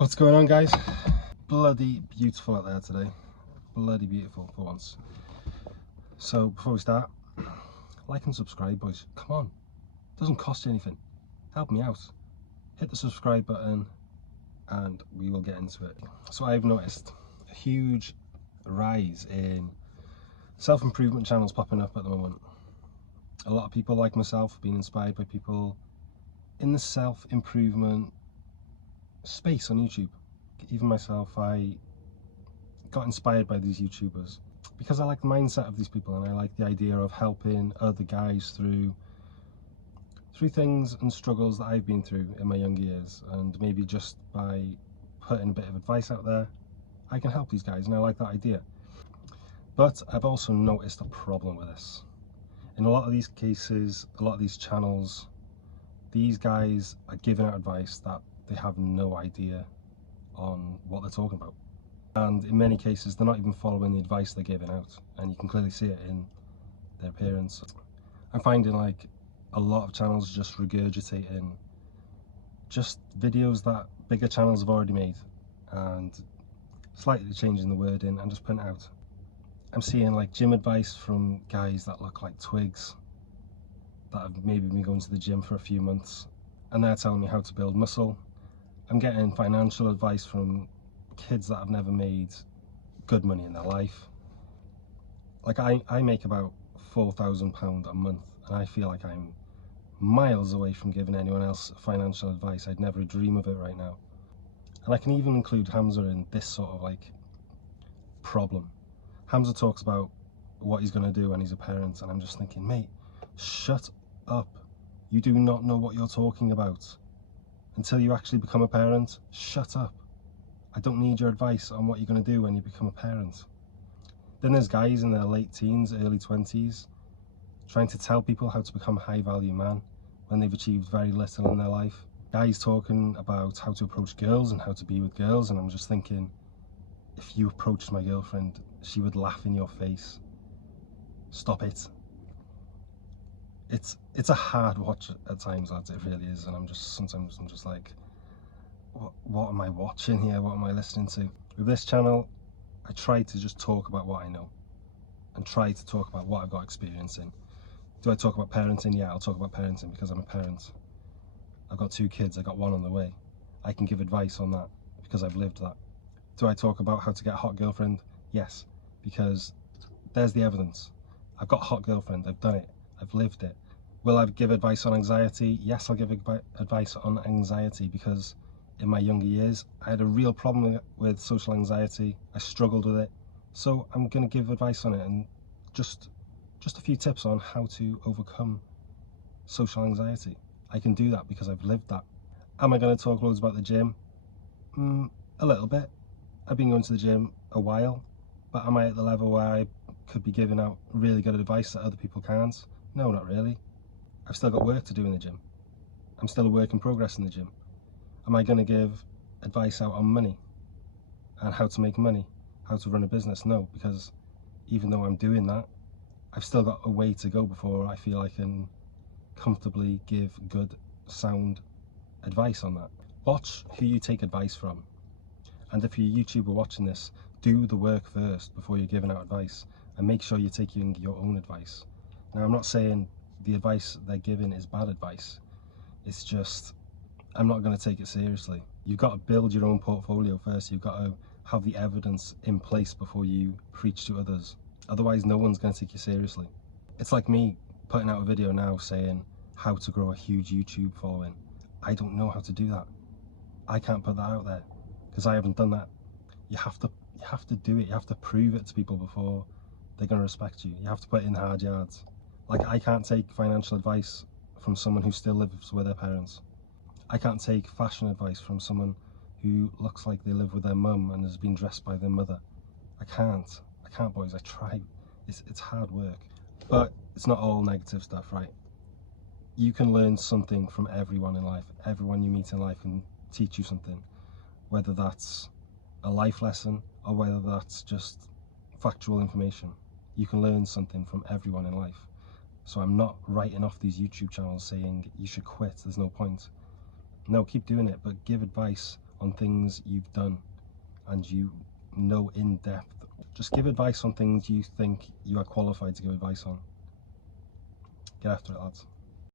What's going on, guys? Bloody beautiful out there today. Bloody beautiful for once. So before we start, like and subscribe, boys. Come on, doesn't cost you anything. Help me out. Hit the subscribe button and we will get into it. So I've noticed a huge rise in self-improvement channels popping up at the moment. A lot of people like myself have been inspired by people in the self-improvement space on YouTube. Even myself, I got inspired by these YouTubers because I like the mindset of these people, and I like the idea of helping other guys through things and struggles that I've been through in my younger years, and maybe just by putting a bit of advice out there I can help these guys, and I like that idea. But I've also noticed a problem with this. In a lot of these cases, a lot of these channels, these guys are giving out advice that they have no idea on what they're talking about. And in many cases, they're not even following the advice they're giving out. And you can clearly see it in their appearance. I'm finding like a lot of channels just regurgitating just videos that bigger channels have already made and slightly changing the wording and just putting it out. I'm seeing like gym advice from guys that look like twigs, that have maybe been going to the gym for a few months, and they're telling me how to build muscle. I'm getting financial advice from kids that have never made good money in their life. Like I make about £4,000 a month, and I feel like I'm miles away from giving anyone else financial advice. I'd never dream of it right now. And I can even include Hamza in this sort of like problem. Hamza talks about what he's going to do when he's a parent, and I'm just thinking, mate, shut up. You do not know what you're talking about. Until you actually become a parent, shut up. I don't need your advice on what you're going to do when you become a parent. Then there's guys in their late teens, early 20s, trying to tell people how to become a high value man when they've achieved very little in their life. Guys talking about how to approach girls and how to be with girls, and I'm just thinking, if you approached my girlfriend, she would laugh in your face. Stop it. It's a hard watch at times, lads, it really is, and sometimes I'm just like, what am I watching here? What am I listening to? With this channel, I try to just talk about what I know and try to talk about what I've got experience in. Do I talk about parenting? Yeah, I'll talk about parenting because I'm a parent. I've got 2 kids, I got 1 on the way. I can give advice on that because I've lived that. Do I talk about how to get a hot girlfriend? Yes, because there's the evidence. I've got a hot girlfriend, I've done it, I've lived it. Will I give advice on anxiety? Yes, I'll give advice on anxiety because in my younger years, I had a real problem with social anxiety. I struggled with it. So I'm going to give advice on it, and just a few tips on how to overcome social anxiety. I can do that because I've lived that. Am I going to talk loads about the gym? A little bit. I've been going to the gym a while, but am I at the level where I could be giving out really good advice that other people can't? No, not really. I've still got work to do in the gym. I'm still a work in progress in the gym. Am I going to give advice out on money and how to make money, how to run a business? No, because even though I'm doing that, I've still got a way to go before I feel I can comfortably give good, sound advice on that. Watch who you take advice from. And if you're a YouTuber watching this, do the work first before you're giving out advice, and make sure you're taking your own advice. Now, I'm not saying the advice they're giving is bad advice. It's just, I'm not going to take it seriously. You've got to build your own portfolio first. You've got to have the evidence in place before you preach to others. Otherwise, no one's going to take you seriously. It's like me putting out a video now saying how to grow a huge YouTube following. I don't know how to do that. I can't put that out there because I haven't done that. You have to do it. You have to prove it to people before they're going to respect you. You have to put in hard yards. Like, I can't take financial advice from someone who still lives with their parents. I can't take fashion advice from someone who looks like they live with their mum and has been dressed by their mother. I can't, boys. I try. It's hard work, but it's not all negative stuff, right? You can learn something from everyone in life. Everyone you meet in life can teach you something, whether that's a life lesson or whether that's just factual information. You can learn something from everyone in life. So I'm not writing off these YouTube channels saying you should quit, there's no point. No, keep doing it, but give advice on things you've done and you know in depth. Just give advice on things you think you are qualified to give advice on. Get after it, lads.